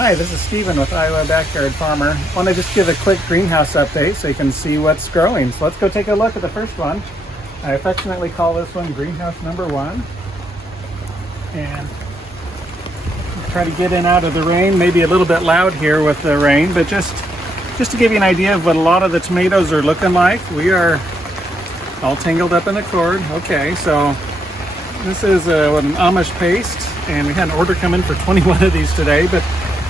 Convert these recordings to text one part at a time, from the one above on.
Hi, this is Steven with Iowa Backyard Farmer. I want to just give a quick greenhouse update so you can see what's growing. So let's go take a look at the first one. I affectionately call this one greenhouse number 1. And try to get in out of the rain, maybe a little bit loud here with the rain, but just to give you an idea of what a lot of the tomatoes are looking like. We are all tangled up in the cord. Okay, so this is an Amish paste, and we had an order come in for 21 of these today,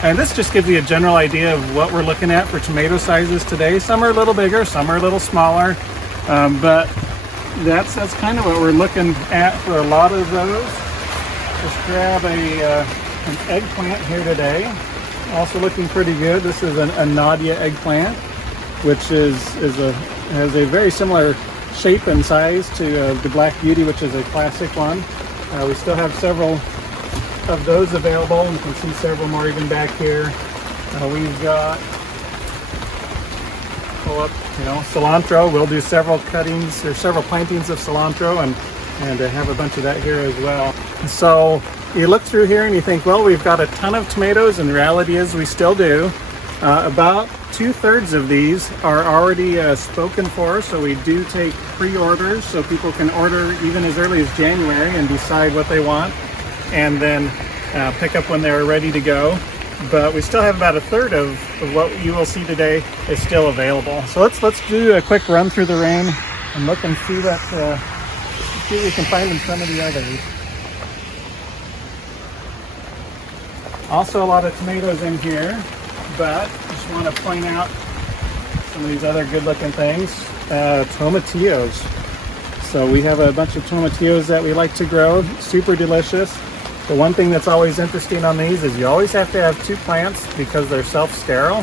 and this just gives you a general idea of what we're looking at for tomato sizes today. Some are a little bigger, some are a little smaller, but that's kind of what we're looking at for a lot of those. Just grab an eggplant here today. Also looking pretty good. This is a Nadia eggplant, which has a very similar shape and size to the Black Beauty, which is a classic one. We still have several of those available. You can see several more even back here. We've got cilantro. We'll do several cuttings or several plantings of cilantro and have a bunch of that here as well. So you look through here and you think, well, we've got a ton of tomatoes, and the reality is we still do. About 2/3 of these are already spoken for, so we do take pre-orders, so people can order even as early as January and decide what they want, and then pick up when they're ready to go. But we still have about 1/3 of what you will see today is still available. So let's do a quick run through the rain and look and see what we can find in some of the others. Also a lot of tomatoes in here, but just want to point out some of these other good looking things. Tomatillos. So we have a bunch of tomatillos that we like to grow, super delicious. The one thing that's always interesting on these is you always have to have 2 plants because they're self-sterile.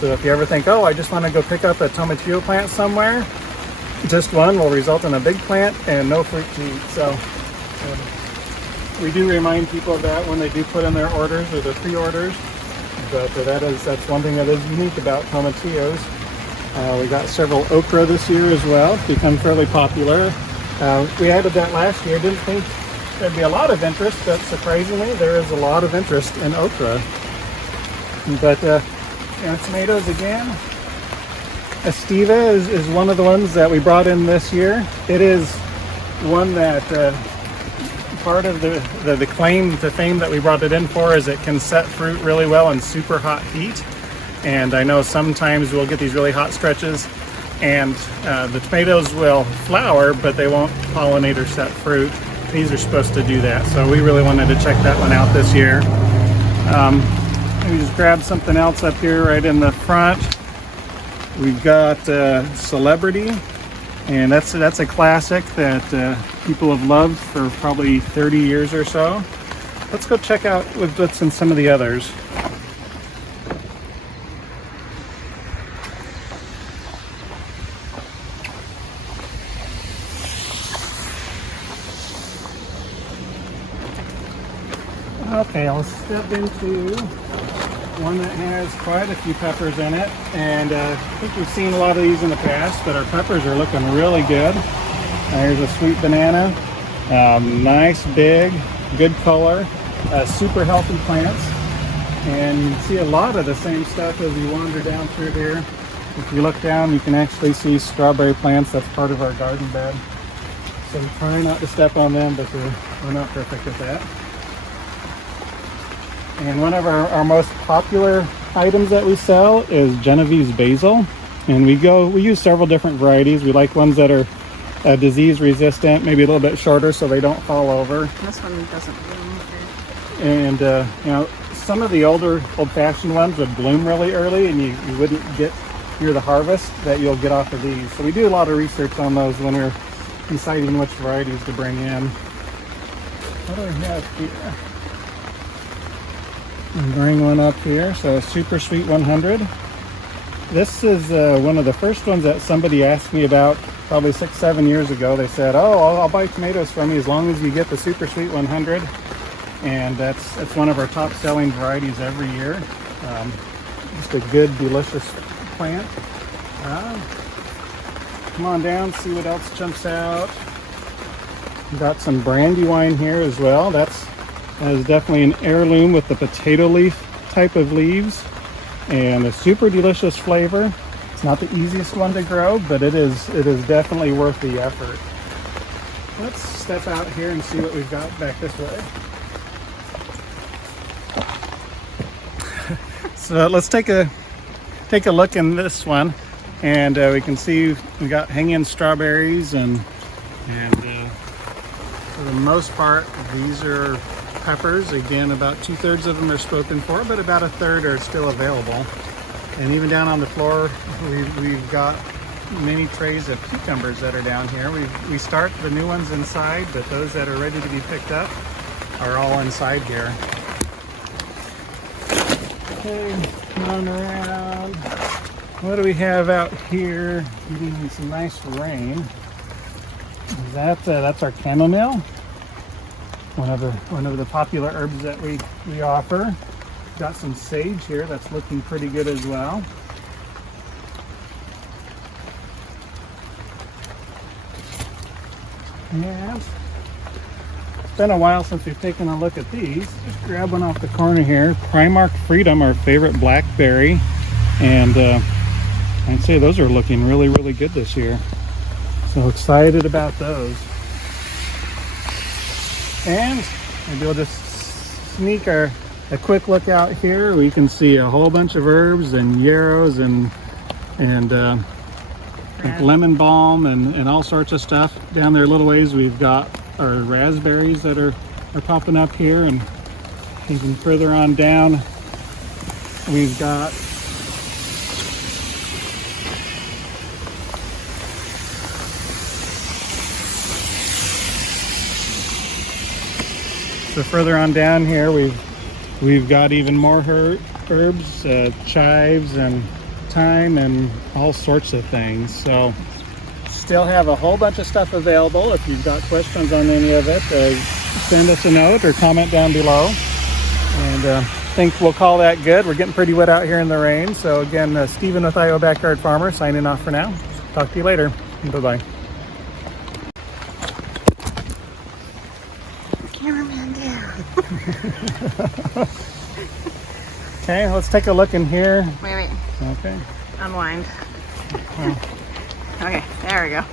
So if you ever think, oh, I just want to go pick up a tomatillo plant somewhere, just one will result in a big plant and no fruit to eat. So we do remind people of that when they do put in their orders or their pre-orders. But that's one thing that is unique about tomatillos. We got several okra this year as well. It's become fairly popular. We added that last year. Didn't think there'd be a lot of interest, but surprisingly there is a lot of interest in okra. But tomatoes again. Estiva is one of the ones that we brought in this year. It is one that part of the claim to fame that we brought it in for is it can set fruit really well in super hot heat. And I know sometimes we'll get these really hot stretches and the tomatoes will flower, but they won't pollinate or set fruit. These are supposed to do that, so we really wanted to check that one out this year. Let me just grab something else up here right in the front. We've got Celebrity, and that's a classic that people have loved for probably 30 years or so. Let's go check out what's in some of the others. Okay, I'll step into one that has quite a few peppers in it, and I think we've seen a lot of these in the past, but our peppers are looking really good. There's a sweet banana, nice big, good color, super healthy plants, and you can see a lot of the same stuff as you wander down through here. If you look down, you can actually see strawberry plants. That's part of our garden bed, so we try not to step on them, but we're not perfect at that. And one of our most popular items that we sell is Genovese basil, and we use several different varieties. We like ones that are disease resistant, maybe a little bit shorter so they don't fall over. This one doesn't bloom. And some of the old-fashioned ones would bloom really early, and you wouldn't get near the harvest that you'll get off of these. So we do a lot of research on those when we're deciding which varieties to bring in. What do we have here? And bring one up here. So Super Sweet 100. This is one of the first ones that somebody asked me about probably 6-7 years ago. They said, oh, I'll buy tomatoes from you as long as you get the Super Sweet 100. And that's one of our top selling varieties every year. Just a good, delicious plant. Come on down, see what else jumps out. We've got some brandywine here as well. That is definitely an heirloom with the potato leaf type of leaves and a super delicious flavor. It's not the easiest one to grow, but it is definitely worth the effort. Let's step out here and see what we've got back this way. So let's take a look in this one, and we can see we got hanging strawberries, and for the most part these are peppers. Again, about 2/3 of them are spoken for, but about 1/3 are still available. And even down on the floor, we've got many trays of cucumbers that are down here. We start the new ones inside, but those that are ready to be picked up are all inside here. Okay, come on around. What do we have out here? Getting some nice rain. Is that that's our chamomile? One of the popular herbs that we offer. Got some sage here that's looking pretty good as well. And it's been a while since we've taken a look at these. Just grab one off the corner here. Primark Freedom, our favorite blackberry. And I'd say those are looking really, really good this year. So excited about those. And maybe we'll just sneak a quick look out here. We can see a whole bunch of herbs and yarrows and like lemon balm and all sorts of stuff. Down there a little ways we've got our raspberries that are popping up here, and even further on down we've got further on down here we've got even more herbs, chives and thyme and all sorts of things. So still have a whole bunch of stuff available. If you've got questions on any of it, send us a note or comment down below. And I think we'll call that good. We're getting pretty wet out here in the rain. So again, Stephen with Iowa Backyard Farmer signing off for now. Talk to you later. Bye-bye. Cameraman down. Okay, let's take a look in here. Wait. Okay. Unwind. Okay, there we go.